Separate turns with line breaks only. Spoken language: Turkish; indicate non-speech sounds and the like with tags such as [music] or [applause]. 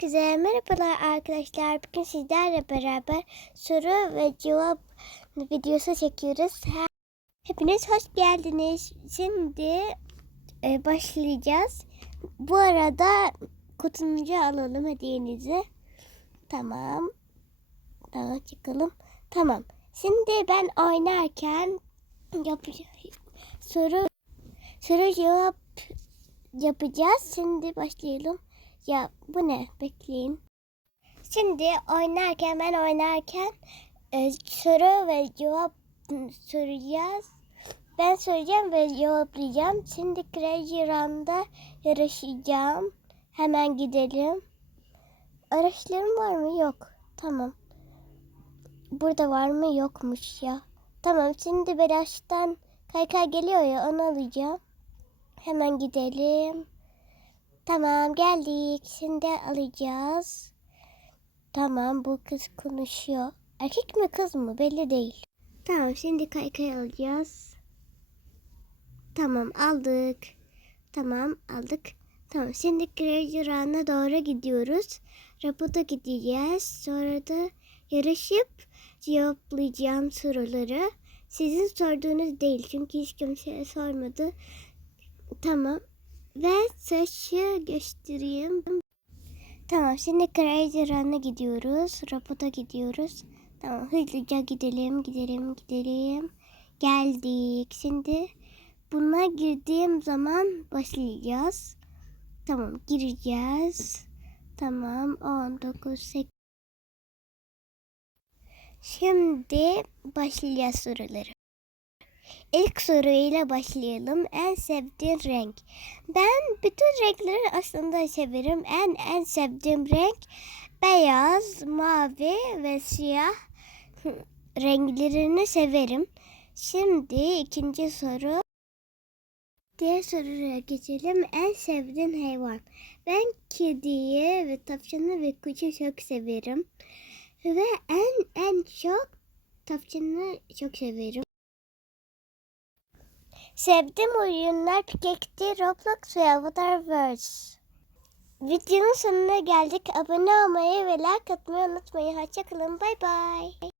Herkese merhabalar arkadaşlar. Bugün sizlerle beraber soru ve cevap videosu çekiyoruz. Hepiniz hoş geldiniz. Şimdi e, başlayacağız. Bu arada kutunuzu alalım hediyenizi. Tamam. Daha çıkalım. Tamam. Şimdi ben oynarken yap soru soru cevap yapacağız. Şimdi başlayalım. Ya bu ne? Bekleyin. Şimdi oynarken ben oynarken e, soru ve cevap soracağız. Ben soracağım ve cevaplayacağım. Şimdi Crazy Run'da yarışacağım. Hemen gidelim. Araçlarım var mı? Yok. Tamam. Burada var mı? Yokmuş ya. Tamam. Şimdi Belaş'tan kaykay geliyor ya onu alacağım. Hemen gidelim. Tamam geldik. Şimdi alacağız. Tamam bu kız konuşuyor. Erkek mi kız mı belli değil. Tamam şimdi kaykay alacağız. Tamam aldık. Tamam aldık. Tamam şimdi Crazy Run'a doğru gidiyoruz. Rapota gideceğiz. Sonra da yarışıp cevaplayacağım soruları. Sizin sorduğunuz değil çünkü hiç kimse sormadı. Tamam. Ve saçı göstereyim. Tamam şimdi Crazy Run'a gidiyoruz. Rapota gidiyoruz. Tamam hızlıca gidelim gidelim gidelim. Geldik. Şimdi buna girdiğim zaman başlayacağız. Tamam gireceğiz. Tamam 19 8 Şimdi başlayacağız soruları. İlk soruyla başlayalım. En sevdiğin renk. Ben bütün renkleri aslında severim. En en sevdiğim renk beyaz, mavi ve siyah [laughs] renklerini severim. Şimdi ikinci soru. Diğer soruya geçelim. En sevdiğin hayvan. Ben kediyi ve tavşanı ve kuşu çok severim. Ve en en çok tavşanı çok severim. Sevdiğim oyunlar Pikek'ti, Roblox ve Avatarverse. Videonun sonuna geldik. Abone olmayı ve like atmayı unutmayın. Hoşçakalın. Bay bay.